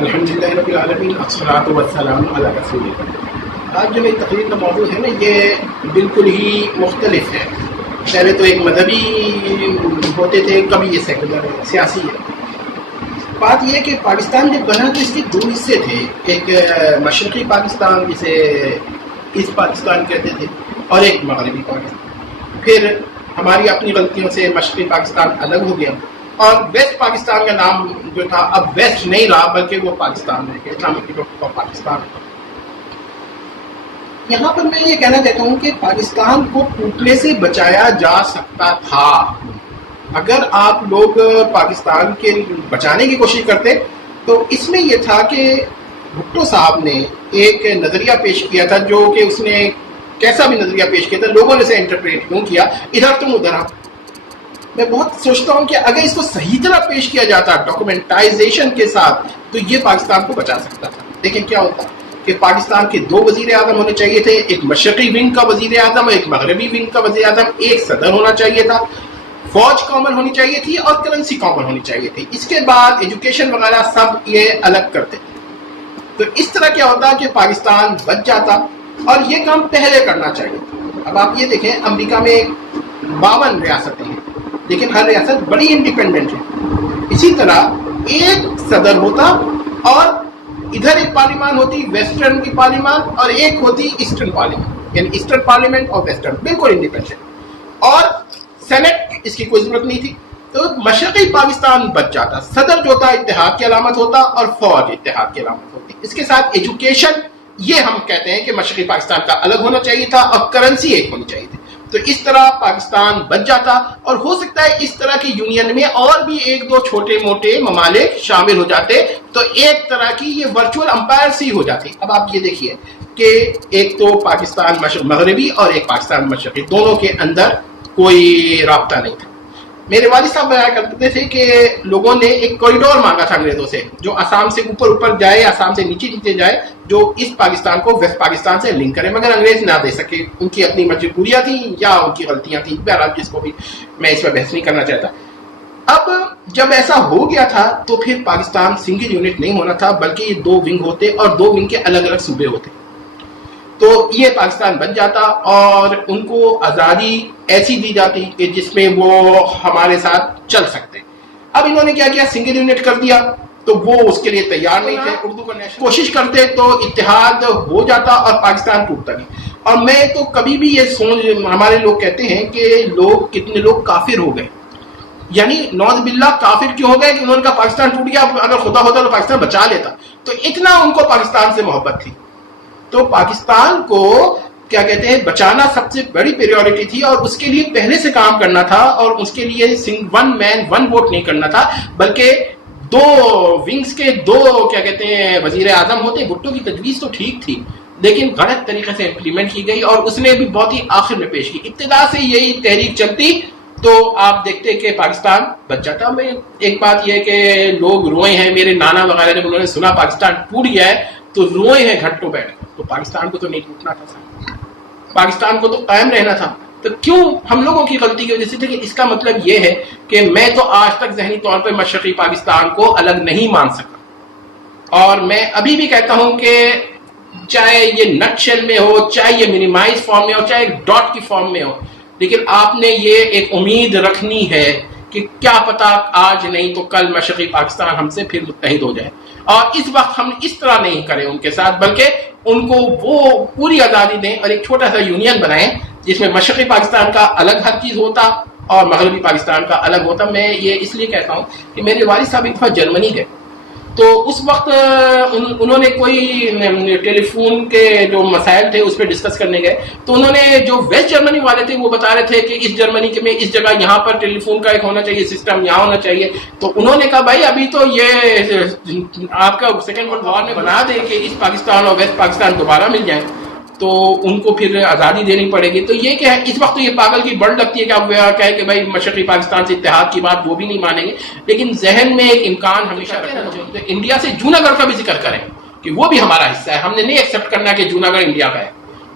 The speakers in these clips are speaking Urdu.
الحمدللہ رب العالمین والصلاۃ والسلام علی رسول اللہ۔ آج جو میری تقریر کا موضوع ہے نا، یہ بالکل ہی مختلف ہے۔ پہلے تو ایک مذہبی ہوتے تھے، کبھی یہ سیکولر ہے، سیاسی ہے۔ بات یہ ہے کہ پاکستان جب بنا تو اس کے دو حصے تھے، ایک مشرقی پاکستان جسے ایسٹ پاکستان کہتے تھے، اور ایک مغربی پاکستان۔ پھر ہماری اپنی غلطیوں سے مشرقی پاکستان الگ ہو گیا، اور ویسٹ پاکستان کا نام جو تھا اب ویسٹ نہیں رہا، بلکہ وہ پاکستان رہ گیا، اسلامک ریپبلک آف پاکستان۔ یہاں پر میں یہ کہنا چاہتا ہوں کہ پاکستان کو ٹوٹنے سے بچایا جا سکتا تھا اگر آپ لوگ پاکستان کے بچانے کی کوشش کرتے۔ تو اس میں یہ تھا کہ بھٹو صاحب نے ایک نظریہ پیش کیا تھا، جو کہ اس نے کیسا بھی نظریہ پیش کیا تھا، لوگوں نے اسے انٹرپریٹ کیوں کیا، ادھر تم ادھر ہم۔ میں بہت سوچتا ہوں کہ اگر اس کو صحیح طرح پیش کیا جاتا ڈاکومنٹائزیشن کے ساتھ، تو یہ پاکستان کو بچا سکتا تھا۔ لیکن کیا ہوتا کہ پاکستان کے دو وزیر اعظم ہونے چاہیے تھے، ایک مشرقی ونگ کا وزیر اعظم اور ایک مغربی ونگ کا وزیر اعظم، ایک صدر ہونا چاہیے تھا، فوج کامن ہونی چاہیے تھی، اور کرنسی کامن ہونی چاہیے تھی۔ اس کے بعد ایجوکیشن وغیرہ سب یہ الگ کرتے۔ تو اس طرح کیا ہوتا کہ پاکستان بچ جاتا، اور یہ کام پہلے کرنا چاہیے تھا۔ اب آپ یہ دیکھیں، امریکہ میں 52 ریاستیں ہیں، لیکن ہر ریاست بڑی انڈیپینڈنٹ ہے۔ اسی طرح ایک صدر ہوتا، اور ادھر ایک پارلیمان ہوتی ویسٹرن کی پارلیمان، اور ایک ہوتی ایسٹرن پارلیمان، یعنی ایسٹرن پارلیمنٹ اور ویسٹرن بالکل انڈیپینڈنٹ، اور سینٹ اس کی کوئی ضرورت نہیں تھی۔ تو مشرقی پاکستان بچ جاتا، صدر جو تھا اتحاد کی علامت ہوتا، اور فوج اتحاد کی علامت ہوتی۔ اس کے ساتھ ایجوکیشن، یہ ہم کہتے ہیں کہ مشرقی پاکستان کا الگ ہونا چاہیے تھا، اور کرنسی ایک ہونی چاہیے تھی۔ تو اس طرح پاکستان بچ جاتا، اور ہو سکتا ہے اس طرح کی یونین میں اور بھی ایک دو چھوٹے موٹے ممالک شامل ہو جاتے، تو ایک طرح کی یہ ورچوئل امپائر سی ہو جاتی۔ اب آپ یہ دیکھیے کہ ایک تو پاکستان مغربی اور ایک پاکستان مشرقی، دونوں کے اندر کوئی رابطہ نہیں تھا۔ میرے والد صاحب بتایا کرتے تھے کہ لوگوں نے ایک کوریڈور مانگا تھا انگریزوں سے، جو آسام سے اوپر جائے، آسام سے نیچے جائے، جو اس پاکستان کو ویسٹ پاکستان سے لنک کرے، مگر انگریز نہ دے سکے۔ ان کی اپنی مجبوریاں تھیں یا ان کی غلطیاں تھیں، بہرحال جس کو بھی میں اس میں بحث نہیں کرنا چاہتا۔ اب جب ایسا ہو گیا تھا تو پھر پاکستان سنگل یونٹ نہیں ہونا تھا، بلکہ یہ دو ونگ ہوتے، اور دو ونگ کے الگ الگ صوبے ہوتے۔ تو یہ پاکستان بن جاتا، اور ان کو آزادی ایسی دی جاتی کہ جس میں وہ ہمارے ساتھ چل سکتے۔ اب انہوں نے کیا کیا، سنگل یونٹ کر دیا، تو وہ اس کے لیے تیار نہیں تھے۔ اردو کو کوشش کرتے تو اتحاد ہو جاتا اور پاکستان ٹوٹتا نہیں۔ اور میں تو کبھی بھی یہ ہمارے لوگ کہتے ہیں کہ کتنے لوگ کافر ہو گئے، یعنی نعوذ باللہ کافر کیوں ہو گئے کہ انہوں نے کہا پاکستان ٹوٹ گیا، اگر خدا ہوتا تو پاکستان بچا لیتا۔ تو اتنا ان کو پاکستان سے محبت تھی۔ تو پاکستان کو کیا کہتے ہیں، بچانا سب سے بڑی پریورٹی تھی، اور اس کے لیے پہلے سے کام کرنا تھا، اور اس کے لیے ون مین ون ووٹ نہیں کرنا تھا، بلکہ دو ونگز کے دو کیا کہتے ہیں وزیر اعظم ہوتے۔ بھٹو کی تجویز تو ٹھیک تھی، لیکن غلط طریقے سے امپلیمنٹ کی گئی، اور اس نے بھی بہت ہی آخر میں پیش کی۔ ابتدا سے یہی تحریک چلتی تو آپ دیکھتے کہ پاکستان بچ جاتا۔ میں ایک بات یہ ہے کہ لوگ روئے ہیں، میرے نانا وغیرہ جب انہوں نے سنا پاکستان ٹوٹ گیا ہے تو روئے ہیں گھٹوں بیٹھ کر۔ تو پاکستان کو تو نہیں ٹوٹنا تھا، پاکستان کو تو قائم رہنا تھا۔ تو کیوں ہم لوگوں کی غلطی کی وجہ سے تھی کہ اس کا مطلب یہ ہے کہ میں تو آج تک ذہنی طور پہ مشرقی پاکستان کو الگ نہیں مان سکا، اور میں ابھی بھی کہتا ہوں کہ چاہے یہ نٹ شیل میں ہو، چاہے یہ منیمائز فارم میں ہو، چاہے ایک ڈاٹ کی فارم میں ہو، لیکن آپ نے یہ ایک امید رکھنی ہے کہ کیا پتا آج نہیں تو کل مشرقی پاکستان ہم سے پھر متحد ہو جائے، اور اس وقت ہم اس طرح نہیں کریں ان کے ساتھ، بلکہ ان کو وہ پوری آزادی دیں اور ایک چھوٹا سا یونین بنائیں جس میں مشرقی پاکستان کا الگ ہر چیز ہوتا اور مغربی پاکستان کا الگ ہوتا۔ میں یہ اس لیے کہتا ہوں کہ میرے والد صاحب ایک دفعہ جرمنی گئے، تو اس وقت انہوں نے کوئی ٹیلی فون کے جو مسائل تھے اس پہ ڈسکس کرنے گئے، تو انہوں نے جو ویسٹ جرمنی والے تھے وہ بتا رہے تھے کہ اس جرمنی کے میں اس جگہ یہاں پر ٹیلی فون کا ایک ہونا چاہیے سسٹم، یہاں ہونا چاہیے۔ تو انہوں نے کہا بھائی ابھی تو یہ آپ کا سیکنڈ ورلڈ وار میں بنا دے کہ اس پاکستان اور ویسٹ پاکستان دوبارہ مل جائیں تو ان کو پھر آزادی دینی پڑے گی۔ تو یہ کیا ہے، اس وقت تو یہ پاگل کی بڑھ لگتی ہے کہ اب کہے کہ بھائی مشرقی پاکستان سے اتحاد کی بات وہ بھی نہیں مانیں گے، لیکن ذہن میں ایک امکان ہمیشہ رکھنا چاہیے۔ انڈیا سے جوناگڑھ کا بھی ذکر کریں کہ وہ بھی ہمارا حصہ ہے، ہم نے نہیں ایکسپٹ کرنا کہ جوناگڑھ انڈیا کا ہے۔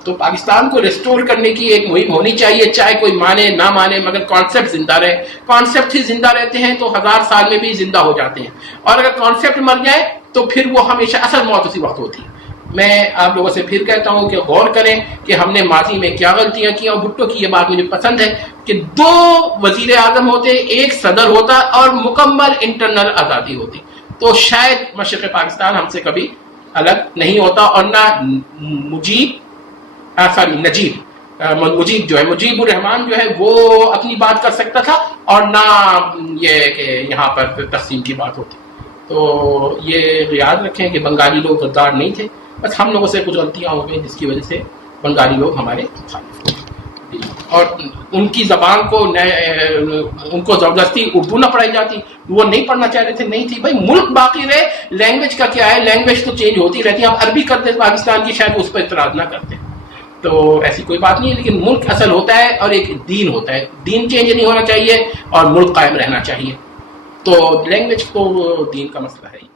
تو پاکستان کو ریسٹور کرنے کی ایک مہم ہونی چاہیے، چاہے کوئی مانے نہ مانے، مگر کانسیپٹ زندہ رہے۔ کانسیپٹ ہی زندہ رہتے ہیں تو 1000 سال میں بھی زندہ ہو جاتے ہیں، اور اگر کانسیپٹ مر جائے تو پھر وہ ہمیشہ اصل موت اسی وقت ہوتی ہے. میں آپ لوگوں سے پھر کہتا ہوں کہ غور کریں کہ ہم نے ماضی میں کیا غلطیاں کی. اور بھٹو کی یہ بات مجھے پسند ہے کہ 2 وزیر اعظم ہوتے، ایک صدر ہوتا اور مکمل انٹرنل آزادی ہوتی، تو شاید مشرق پاکستان ہم سے کبھی الگ نہیں ہوتا. اور نہ مجیب جو ہے، مجیب الرحمان جو ہے وہ اپنی بات کر سکتا تھا، اور نہ یہ کہ یہاں پر تقسیم کی بات ہوتی. تو یہ یاد رکھیں کہ بنگالی لوگ غدار نہیں تھے، بس ہم لوگوں سے کچھ غلطیاں ہو گئی جس کی وجہ سے بنگالی لوگ ہمارے مخالف ہوئے. اور ان کی زبان کو ان کو زبردستی اردو نہ پڑھائی جاتی، وہ نہیں پڑھنا چاہ رہے تھے، نہیں تھی. بھائی ملک باقی رہے، لینگویج کا کیا ہے، لینگویج تو چینج ہوتی رہتی ہے. ہم عربی کرتے پاکستان کی، شاید اس پر اعتراض نہ کرتے، تو ایسی کوئی بات نہیں ہے. لیکن ملک اصل ہوتا ہے اور ایک دین ہوتا ہے، دین چینج نہیں ہونا چاہیے اور ملک قائم رہنا چاہیے. تو لینگویج کو دین کا مسئلہ ہے.